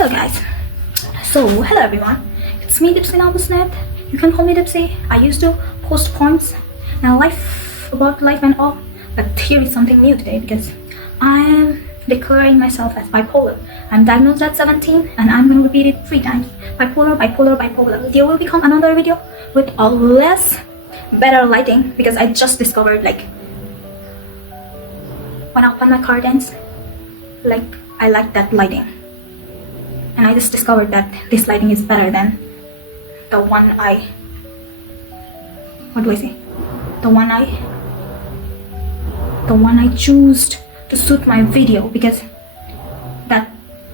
Hello guys. Hello everyone. It's me, Dipsy. You can call me Dipsy. I used to post poems and about life and all. But here is something new today because I am declaring myself as bipolar. I'm diagnosed at 17 and I'm going to repeat it 3 times. Bipolar, bipolar, bipolar. There will become another video with a better lighting because I just discovered when I open my curtains, I like that lighting. And I just discovered that this lighting is better than the one I choose to shoot my video, because that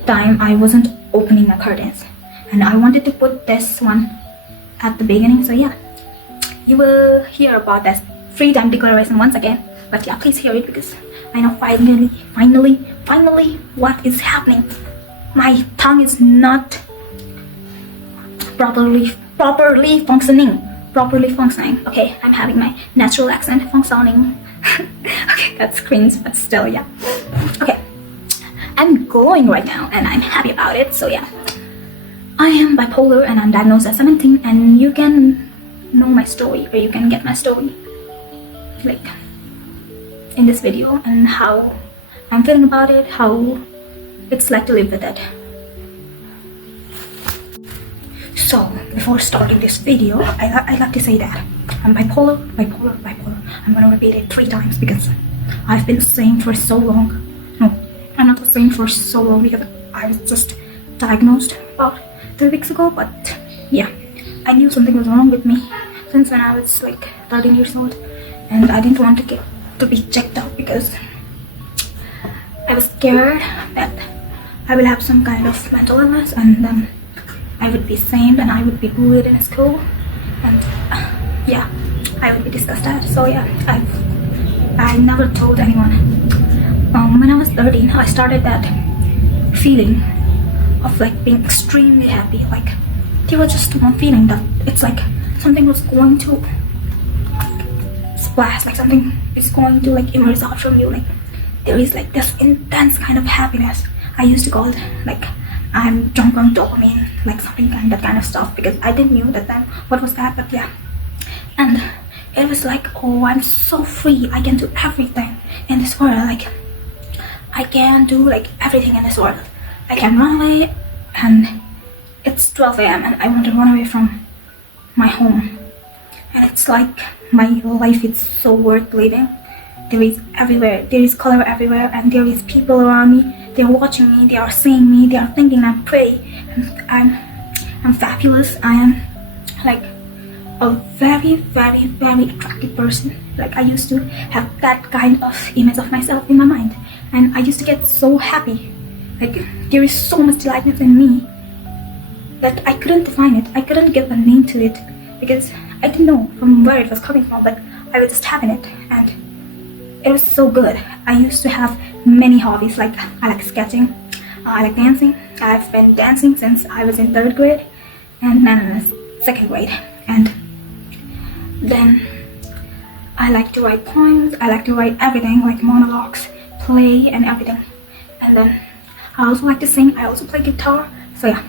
time I wasn't opening my curtains and I wanted to put this one at the beginning. So yeah, you will hear about that 3-time declaration once again. But yeah, please hear it because I know finally what is happening. My tongue is not properly functioning. Okay, I'm having my natural accent functioning. Okay, that's cringe, but still, yeah. Okay, I'm glowing right now and I'm happy about it. So yeah, I am bipolar and I'm diagnosed at 17, and you can know my story, or you can get my story in this video, and how I'm feeling about it, how it's like to live with it. So before starting this video, I like to say that I'm bipolar. I'm gonna repeat it 3 times because I've been saying for so long. No, I'm not saying for so long because I was just diagnosed about 3 weeks ago. But yeah, I knew something was wrong with me since when I was 13 years old, and I didn't want to be checked out because I was scared that I will have some kind of mental illness, and then I would be shamed and I would be bullied in school, and yeah, I would be discussed at. So yeah, I never told anyone. When I was 13, I started that feeling of being extremely happy. There was just one feeling that it's something was going to splash, something is going to emerge out from you. There is this intense kind of happiness. I used to call it I'm drunk on dopamine, something that kind of stuff, because I didn't know that time what was that. But yeah, and it was oh, I'm so free. I can do everything in this world. I can do everything in this world. I can run away, and it's 12 a.m. and I want to run away from my home, and it's my life is so worth living. There is color everywhere, and there is people around me. They're watching me, they are seeing me, they are thinking I'm pretty, and I'm fabulous. I am a very attractive person. I used to have that kind of image of myself in my mind, and I used to get so happy. There is so much lightness in me that I couldn't define it. I couldn't give a name to it because I didn't know from where it was coming from, but I was just having it, and it was so good. I used to have many hobbies. I like sketching, I like dancing. I've been dancing since I was in 3rd grade and then in 2nd grade. And then I like to write poems. I like to write everything, monologues, play, and everything. And then I also like to sing. I also play guitar. So yeah,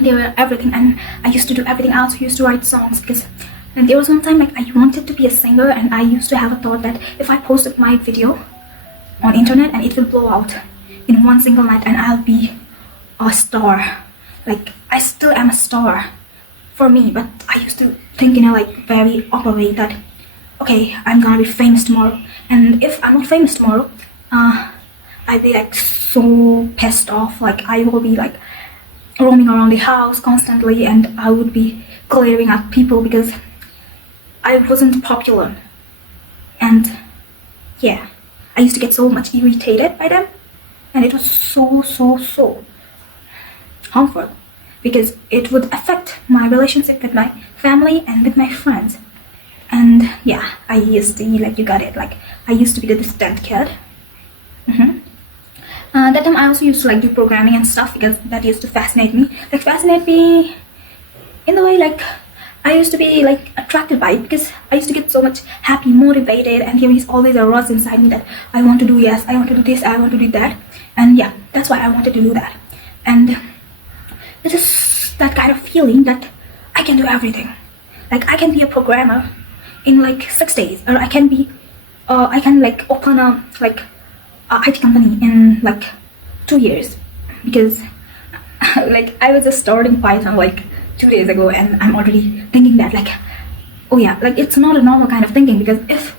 they were everything. And I used to do everything else. I used to write songs because. And there was one time I wanted to be a singer, and I used to have a thought that if I posted my video on internet and it will blow out in one single night and I'll be a star. I still am a star for me, but I used to think in a very awkward way that okay, I'm gonna be famous tomorrow, and if I'm not famous tomorrow, I'd be so pissed off. I will be roaming around the house constantly, and I would be glaring at people because I wasn't popular. And yeah, I used to get so much irritated by them, and it was so harmful because it would affect my relationship with my family and with my friends. And yeah, I used to you got it, I used to be the distant kid. That time I also used to do programming and stuff because that used to fascinate me in the way I used to be attracted by it because I used to get so much happy, motivated, and there is always a rush inside me that I want to do I want to do this, I want to do that. And yeah, that's why I wanted to do that. And that kind of feeling that I can do everything. Like I can be a programmer in like 6 days, or I can like open a IT company in like 2 years, because like I was just starting Python like 2 days ago, and I'm already thinking that like, oh yeah, like it's not a normal kind of thinking, because if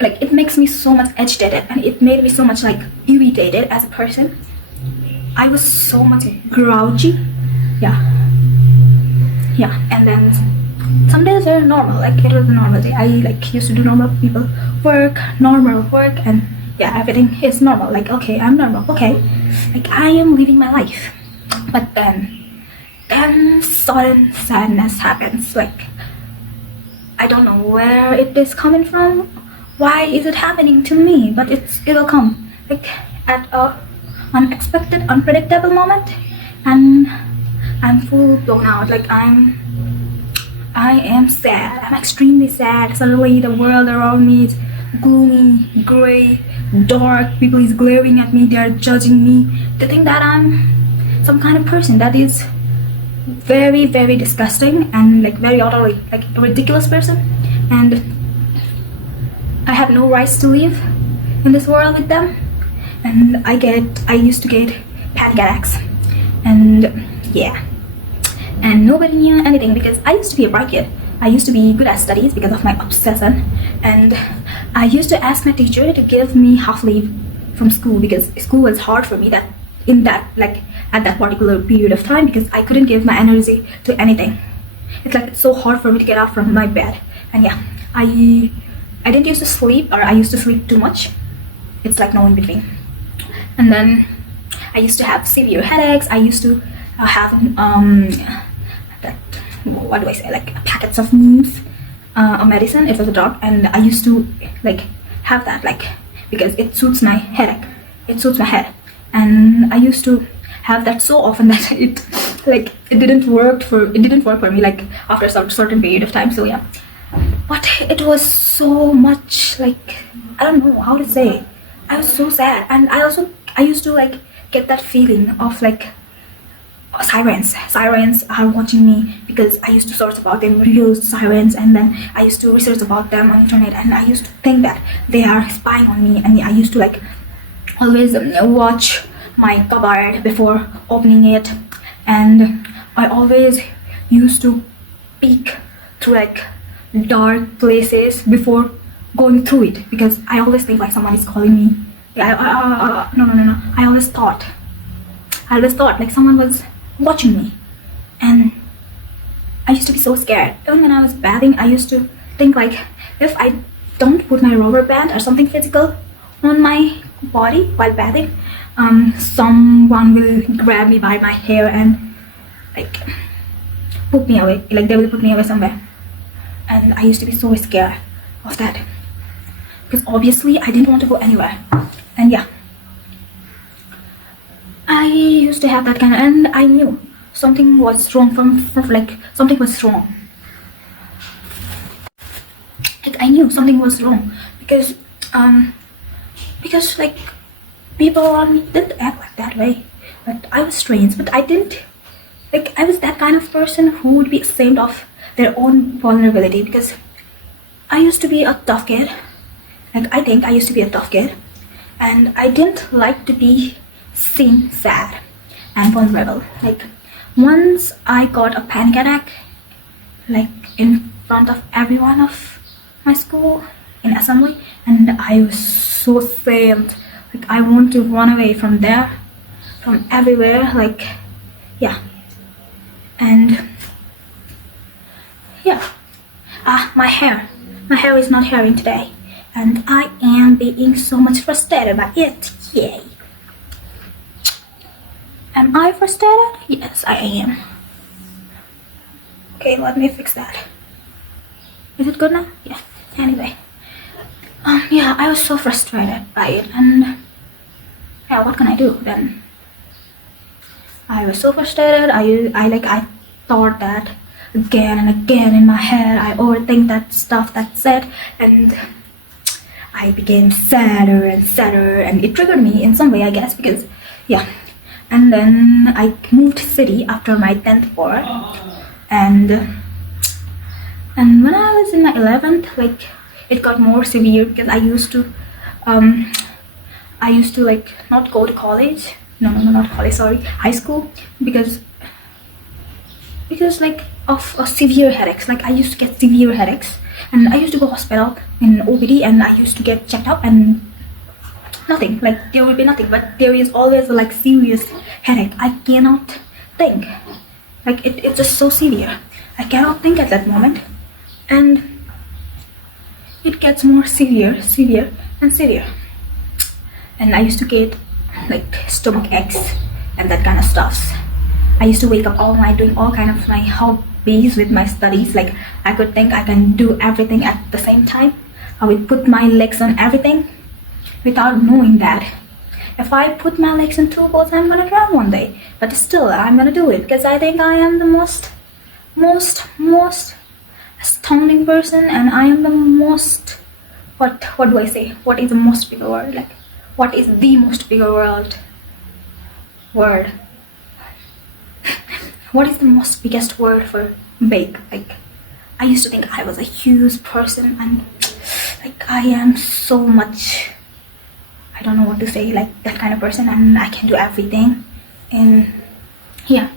like it makes me so much agitated, and it made me so much like irritated as a person. I was so much grouchy. Yeah, and then some days are normal, like it was a normal day. I like used to do normal normal work, and yeah, everything is normal. Like, okay, I'm normal, okay, like I am living my life. But then sudden sadness happens. Like I don't know where it is coming from. Why is it happening to me? But it'll come like at a unexpected, unpredictable moment, and I'm full blown out. Like I am sad. I'm extremely sad. Suddenly the world around me is gloomy, grey, dark. People is glaring at me. They are judging me. They think that I'm some kind of person that is very, very disgusting and like very utterly like a ridiculous person, and I have no rights to live in this world with them. And I used to get panic attacks, and yeah, and nobody knew anything, because I used to be a bright kid. I used to be good at studies because of my obsession, and I used to ask my teacher to give me half leave from school, because school was hard for me at that particular period of time, because I couldn't give my energy to anything. It's so hard for me to get out from my bed. And yeah, I didn't used to sleep, or I used to sleep too much. It's like no in between. And then I used to have severe headaches. I used to have what do I say, like packets of news, a medicine. It was a drug, and I used to like have that, like, because it suits my headache, it suits my head. And I used to have that so often that it didn't work for me, like after a certain period of time. So yeah, but it was so much, like, I don't know how to say. I was so sad, and I used to like get that feeling of like sirens are watching me, because I used to search about them, real sirens, and then I used to research about them on internet, and I used to think that they are spying on me. And I used to like always watch my cupboard before opening it, and I always used to peek through like dark places before going through it, because I always think like someone is calling me. No. I always thought like someone was watching me, and I used to be so scared. Even when I was bathing, I used to think like, if I don't put my rubber band or something physical on my body while bathing, someone will grab me by my hair and like put me away, like they will put me away somewhere. And I used to be so scared of that, because obviously I didn't want to go anywhere. And yeah, I used to have that kind of, and I knew something was wrong from like something was wrong. Like I knew something was wrong, because like people around me didn't act like that way, but I was strange. But I didn't, like, I was that kind of person who would be ashamed of their own vulnerability, because I used to be a tough kid. Like I think I used to be a tough kid, and I didn't like to be seen sad and vulnerable. Like once I got a panic attack, like in front of everyone of my school in assembly, and I was so ashamed. Like I want to run away from there, from everywhere. Like yeah, and yeah, my hair is not hairing today, and I am being so much frustrated by it. Yay. Am I frustrated? Yes, I am. Okay, let me fix that. Is it good now? Yeah. Anyway, yeah, I was so frustrated by it, and yeah, what can I do then? I was so frustrated. I thought that again and again in my head. I overthink that stuff that's said, and I became sadder and sadder, and it triggered me in some way, I guess, because yeah. And then I moved city after my 10th board, and when I was in my 11th, like it got more severe because I used to like not go to college. No, not college, sorry, high school, because like of severe headaches. Like I used to get severe headaches, and I used to go hospital in OPD, and I used to get checked out, and nothing, like there will be nothing, but there is always like serious headache. I cannot think, like it's just so severe. I cannot think at that moment, and it gets more severe and severe. And I used to get like stomach aches and that kind of stuff. I used to wake up all night doing all kind of my hobbies with my studies. Like I could think I can do everything at the same time. I would put my legs on everything without knowing that if I put my legs in two boats, I'm gonna drown one day. But still, I'm gonna do it because I think I am the most astounding person, and I am the most, what do I say? What is the most bigger word? Like, what is the most bigger word? What is the most biggest word for big? Like, I used to think I was a huge person, and like I am so much, I don't know what to say, like that kind of person, and I can do everything. And yeah,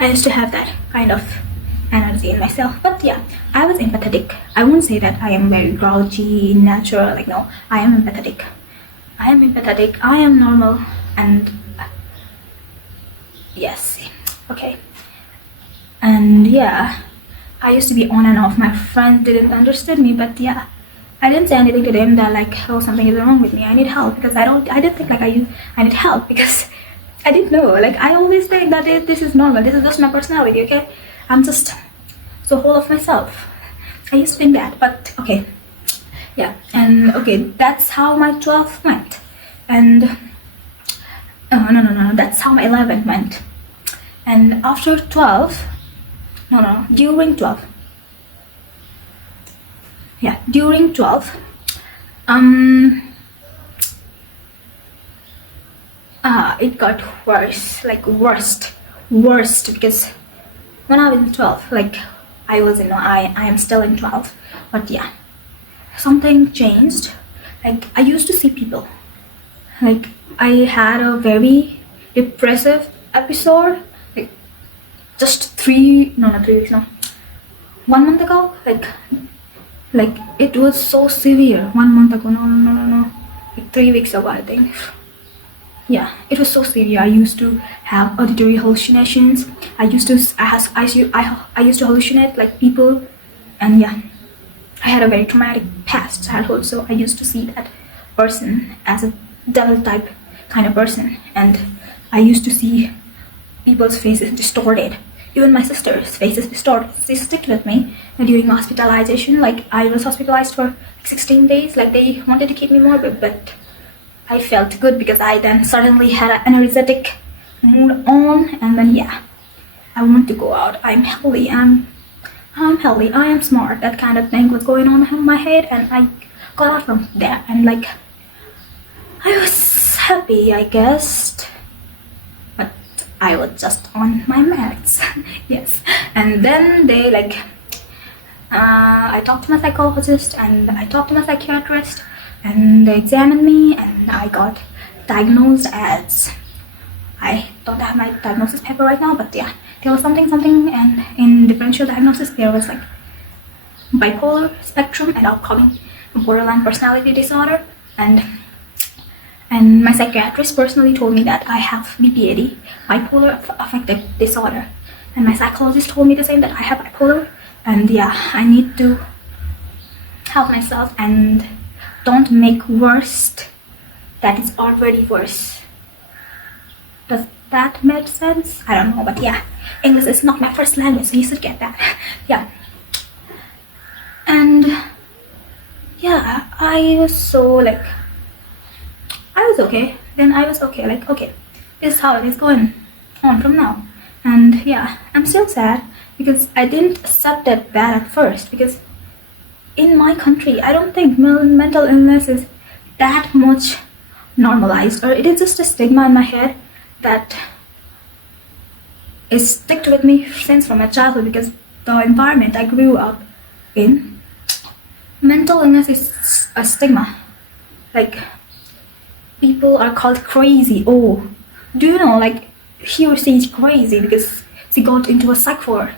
I used to have that kind of energy in myself. But yeah, I was empathetic. I won't say that I am very grouchy, natural, like no, I am empathetic. I am normal, and yes, okay. And yeah, I used to be on and off. My friends didn't understand me, but yeah, I didn't say anything to them that like, oh, something is wrong with me, I need help, because I didn't think like I need help, because I didn't know. Like I always think that this is normal, this is just my personality, okay? I'm just so whole of myself. I used to think that, but okay. Yeah, and okay, that's how my 12th went. And no, that's how my 11th went. And after 12, during 12. Yeah, during 12, it got worse, like worst, because when I was in 12, like I am still in 12, but yeah, something changed. Like I used to see people, like I had a very depressive episode, like just 3 weeks, 1 month ago, like it was so severe. 1 month ago, no, like 3 weeks ago, I think. Yeah, it was so severe. I used to have auditory hallucinations. I used to hallucinate like people, and yeah, I had a very traumatic past childhood, so I used to see that person as a devil type kind of person, and I used to see people's faces distorted. Even my sister's faces distorted. She stayed with me during hospitalization. Like I was hospitalized for 16 days. Like they wanted to keep me morbid, but I felt good because I then suddenly had an energetic mood on, and then yeah, I want to go out. I'm healthy. I'm healthy. I am smart. That kind of thing was going on in my head, and I got out from there, and like I was happy, I guess. I was just on my meds. Yes. And then they like I talked to my psychologist, and I talked to my psychiatrist, and they examined me, and I got diagnosed as, I don't have my diagnosis paper right now, but yeah, there was something, and in differential diagnosis there was like bipolar spectrum and upcoming borderline personality disorder, and my psychiatrist personally told me that I have BPAD, bipolar affective disorder, and my psychologist told me the same, that I have bipolar, and yeah, I need to help myself and don't make worse that is already worse. Does that make sense? I don't know, but yeah, English is not my first language, so you should get that. Yeah. And yeah, I was so like, I was okay. Then I was okay, like okay, this is how it is going on from now. And yeah, I'm still sad because I didn't accept that bad at first, because in my country I don't think mental illness is that much normalized, or it is just a stigma in my head that is sticked with me since from my childhood, because the environment I grew up in, mental illness is a stigma. Like, people are called crazy. Oh, do you know, like, he or she is crazy because she got into a psych ward,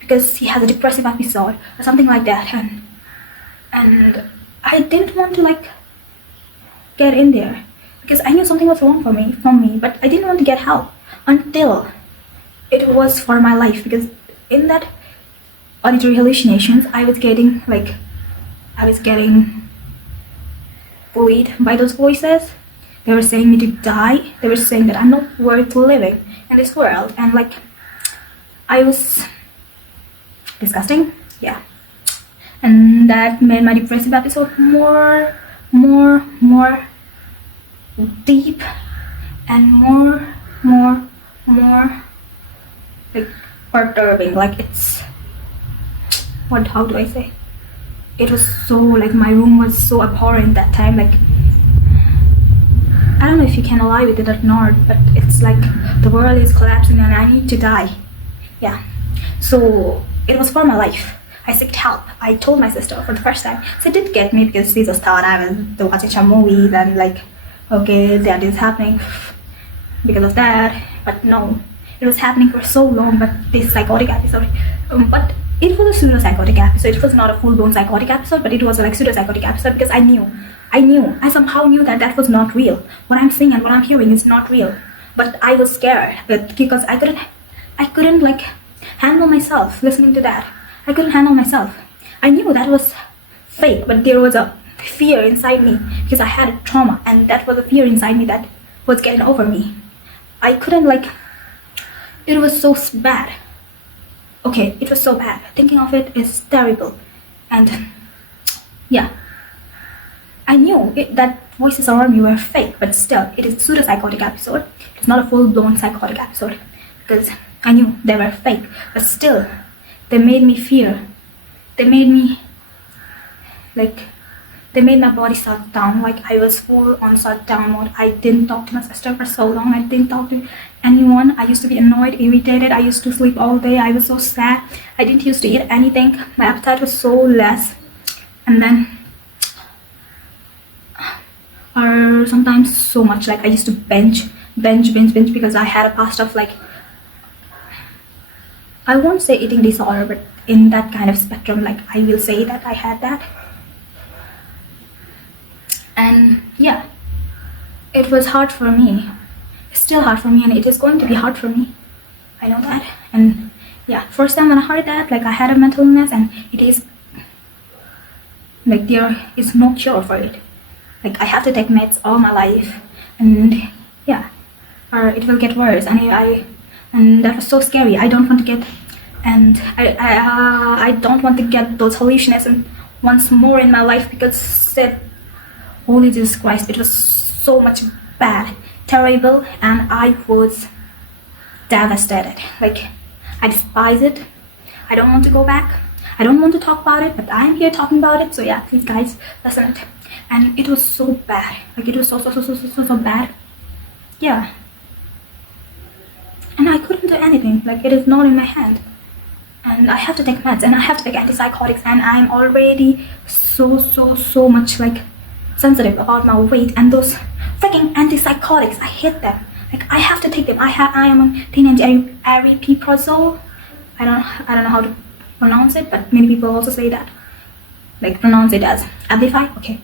because he has a depressive episode or something like that. And I didn't want to like get in there because I knew something was wrong from me, but I didn't want to get help until it was for my life. Because in that auditory hallucinations, I was getting bullied by those voices. They were saying me to die. They were saying that I'm not worth living in this world, and like, I was disgusting. Yeah. And that made my depressive episode more deep and more like perturbing. Like, it's how do I say? It was so like, my room was so abhorrent that time. Like, I don't know if you can alive with it or not, but it's like the world is collapsing and I need to die. Yeah. So it was for my life. I sought help. I told my sister for the first time. She did get me because she just thought I was watching some movies and like, okay, that is happening because of that. But no, it was happening for so long. But this psychotic episode, but it was a pseudo-psychotic episode. It was not a full-blown psychotic episode, but it was a like pseudo-psychotic episode, because I somehow knew that that was not real. What I'm seeing and what I'm hearing is not real. But I was scared because I couldn't like handle myself listening to that. I couldn't handle myself. I knew that was fake, but there was a fear inside me because I had a trauma, and that was a fear inside me that was getting over me. I couldn't like, it was so bad. Okay, it was so bad. Thinking of it is terrible. And yeah, I knew that voices around me were fake, but still, it is a pseudo-psychotic episode. It's not a full-blown psychotic episode, because I knew they were fake, but still, they made me fear. They made me my body shut down. Like, I was full on shut down mode. I didn't talk to my sister for so long. I didn't talk to anyone. I used to be annoyed, irritated. I used to sleep all day. I was so sad. I didn't used to eat anything. My appetite was so less. And then, or sometimes so much. Like, I used to binge because I had a past of like, I won't say eating disorder, but in that kind of spectrum, like, I will say that I had that. And yeah, it was hard for me. It's still hard for me, and it is going to be hard for me. I know that. And yeah, first time when I heard that, like, I had a mental illness, and it is like, there is no cure for it. Like, I have to take meds all my life, and yeah, or it will get worse. And that was so scary. I don't want to get, and I don't want to get those hallucinations once more in my life, because holy Jesus Christ, it was so much bad, terrible, and I was devastated. Like, I despise it. I don't want to go back. I don't want to talk about it, but I'm here talking about it. So yeah, please guys, listen it. And it was so bad. Like, it was so bad. Yeah. And I couldn't do anything. Like, it is not in my hand. And I have to take meds, and I have to take antipsychotics, and I'm already so much like sensitive about my weight, and those freaking antipsychotics, I hate them. Like, I have to take them. I am on teenage aripiprazole. I don't know how to pronounce it, but many people also say that, like, pronounce it as Amplify. Okay,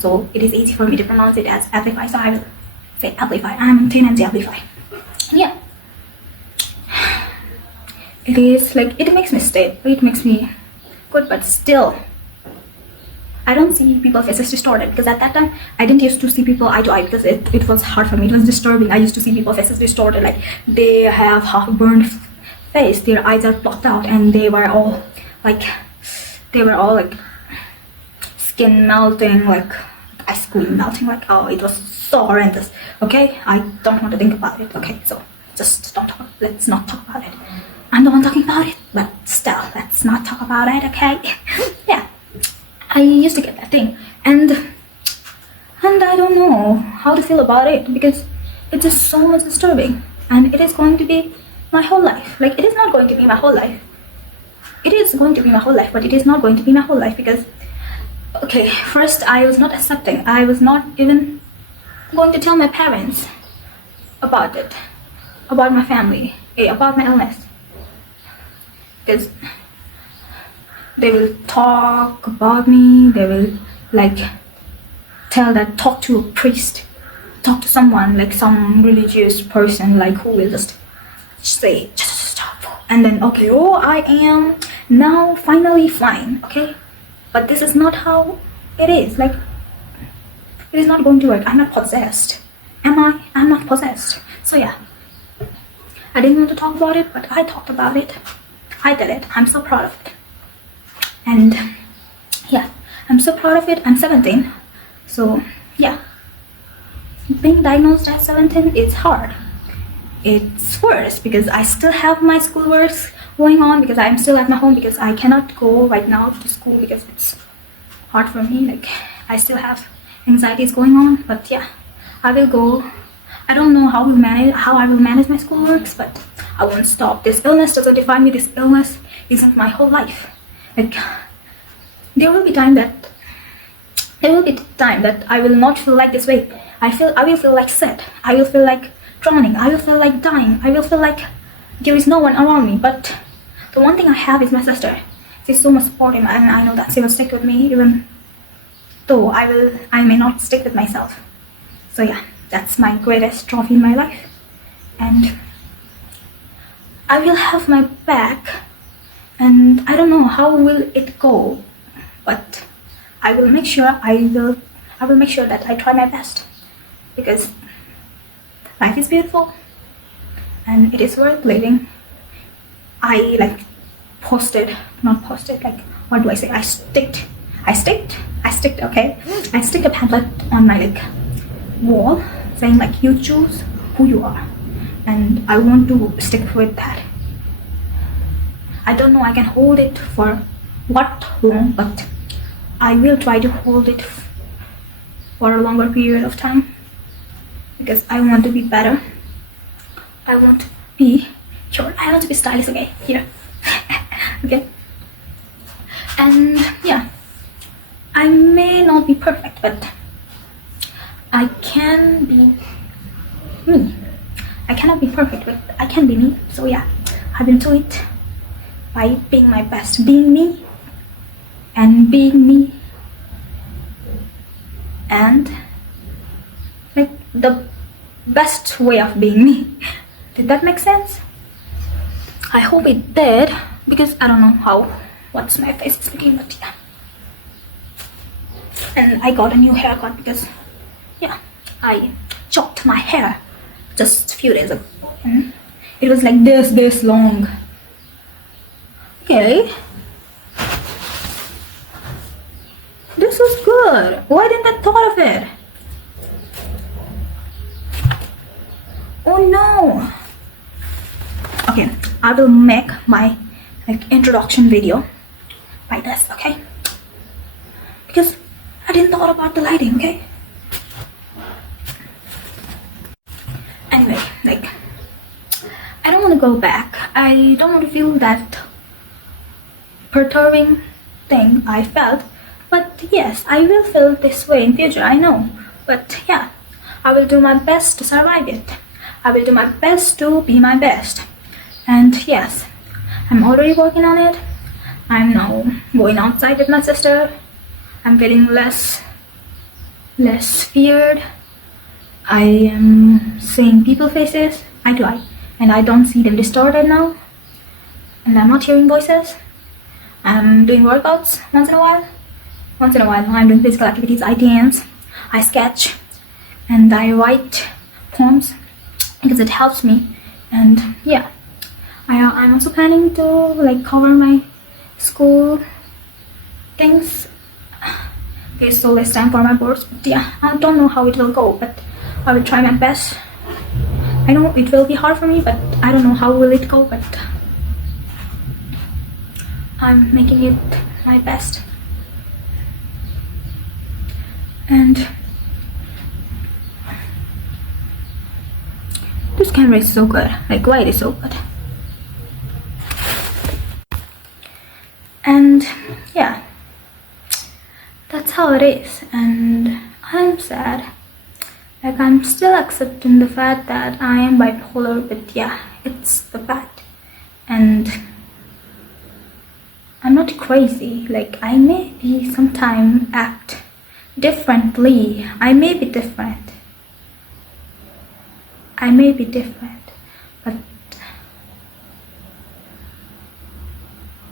so it is easy for me to pronounce it as Amplify, so I will say Amplify. I'm on teenage Amplify. Yeah, it is like, it makes me stable, it makes me good, but still, I don't see people's faces distorted, because at that time I didn't used to see people eye to eye, because it was hard for me. It was disturbing. I used to see people's faces distorted, like, they have half burned face, their eyes are blocked out, and they were all like skin melting, like ice cream melting. Like, oh, it was so horrendous. Okay, I don't want to think about it. Okay, so just let's not talk about it. I'm the one talking about it, but still, let's not talk about it. Okay. Yeah, I used to get that thing, and I don't know how to feel about it, because it's just so much disturbing, and it is going to be my whole life. Like, it is not going to be my whole life. It is going to be my whole life, but it is not going to be my whole life because, okay, first I was not accepting. I was not even going to tell my parents about it, about my family, about my illness, because they will talk about me. They will like tell that talk to a priest, talk to someone like some religious person, like who will just say stop, and then okay, oh, I am now finally fine, okay. But this is not how it is. Like, it is not going to work. I'm not possessed. Am I? I'm not possessed. So yeah, I didn't want to talk about it, but I talked about it. I did it. I'm so proud of it. And yeah, I'm so proud of it. I'm 17. So yeah, being diagnosed at 17 is hard. It's worse because I still have my schoolwork going on, because I'm still at my home, because I cannot go right now to school because it's hard for me. Like, I still have anxieties going on, but yeah, I will go. I don't know how I will manage my schoolworks, but I won't stop. This illness doesn't define me. This illness isn't my whole life. Like, there will be time that I will not feel like this way. I will feel like sad. I will feel like drowning. I will feel like dying. I will feel like there is no one around me. But the one thing I have is my sister. She's so much supportive, and I know that she will stick with me even though I may not stick with myself. So yeah, that's my greatest trophy in my life, and I will have my back, and I don't know how will it go, but I will make sure that I try my best, because life is beautiful and it is worth living. I sticked, okay? I stick a pamphlet on my wall saying you choose who you are, and I want to stick with that. I don't know I can hold it for what long, but I will try to hold it for a longer period of time, because I want to be better. I want to be stylish, okay? Here. Okay. And yeah, I may not be perfect, but I can be me. I cannot be perfect, but I can be me. So yeah, I will do it by being my best, being me, and the best way of being me. Did that make sense? I hope it did, because I don't know what's my face is looking, but yeah. And I got a new haircut because yeah, I chopped my hair just a few days ago, and it was like this long. Okay, this was good. Why didn't I thought of it? Oh no. Okay, I will make my introduction video by this, okay? Because I didn't thought about the lighting, okay? Anyway, I don't want to go back. I don't want to feel that perturbing thing I felt. But yes, I will feel this way in future, I know. But yeah, I will do my best to survive it. I will do my best to be my best. And yes, I'm already working on it. I'm now going outside with my sister. I'm feeling less feared. I am seeing people faces eye to eye, and I don't see them distorted now. And I'm not hearing voices. I'm doing workouts once in a while. I'm doing physical activities. I dance, I sketch, and I write poems because it helps me. And yeah, I'm also planning to cover my school things. Okay, so less time for my boards, but yeah, I don't know how it will go, but I will try my best. I know it will be hard for me, but I don't know how will it go, but I'm making it my best. And this camera is so good, light is so good. And yeah, that's how it is. And I'm sad. Like, I'm still accepting the fact that I am bipolar, but yeah, it's the fact. And I'm not crazy. Like, I may be sometimes act differently. I may be different.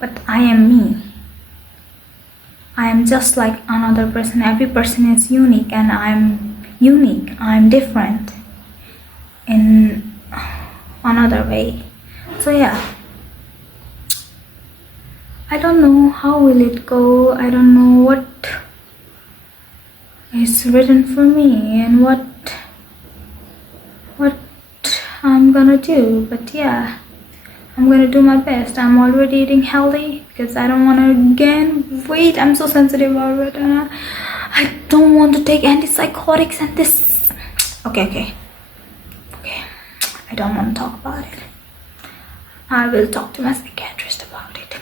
But I am me. I am just like another person. Every person is unique, and I'm unique. I'm different in another way. So yeah, I don't know how will it go. I don't know what is written for me and what I'm gonna do, but yeah, I'm gonna do my best. I'm already eating healthy because I don't want to gain weight. I'm so sensitive about it, and I don't want to take antipsychotics and this. Okay. I don't want to talk about it. I will talk to my psychiatrist about it.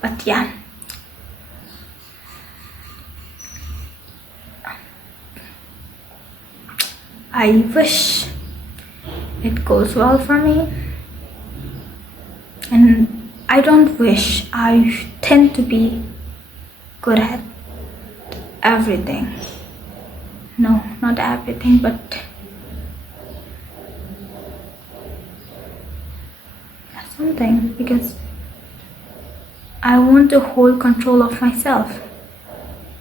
But yeah, I wish it goes well for me. And I don't wish, I tend to be good at everything. No, not everything, but something, because I want to hold control of myself,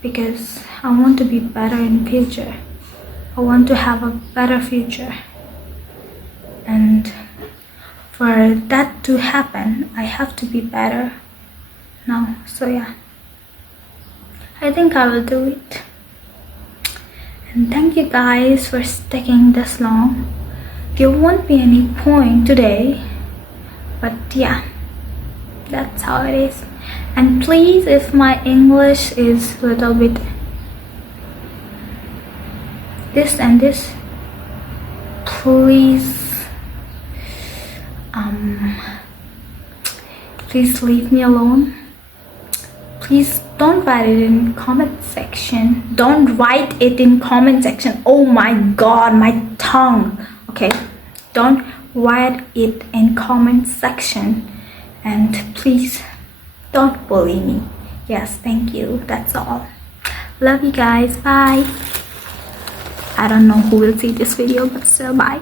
because I want to be better in future. I want to have a better future, and for that to happen, I have to be better now. So yeah, I think I will do it. And thank you guys for sticking this long. There won't be any point today, but yeah, that's how it is. And please, if my English is a little bit this and this, please leave me alone. Please don't write it in comment section. Don't write it in comment section. Oh my god, my tongue. Okay, don't write it in comment section, and please don't bully me. Yes, thank you. That's all. Love you guys. Bye. I don't know who will see this video, but still, bye.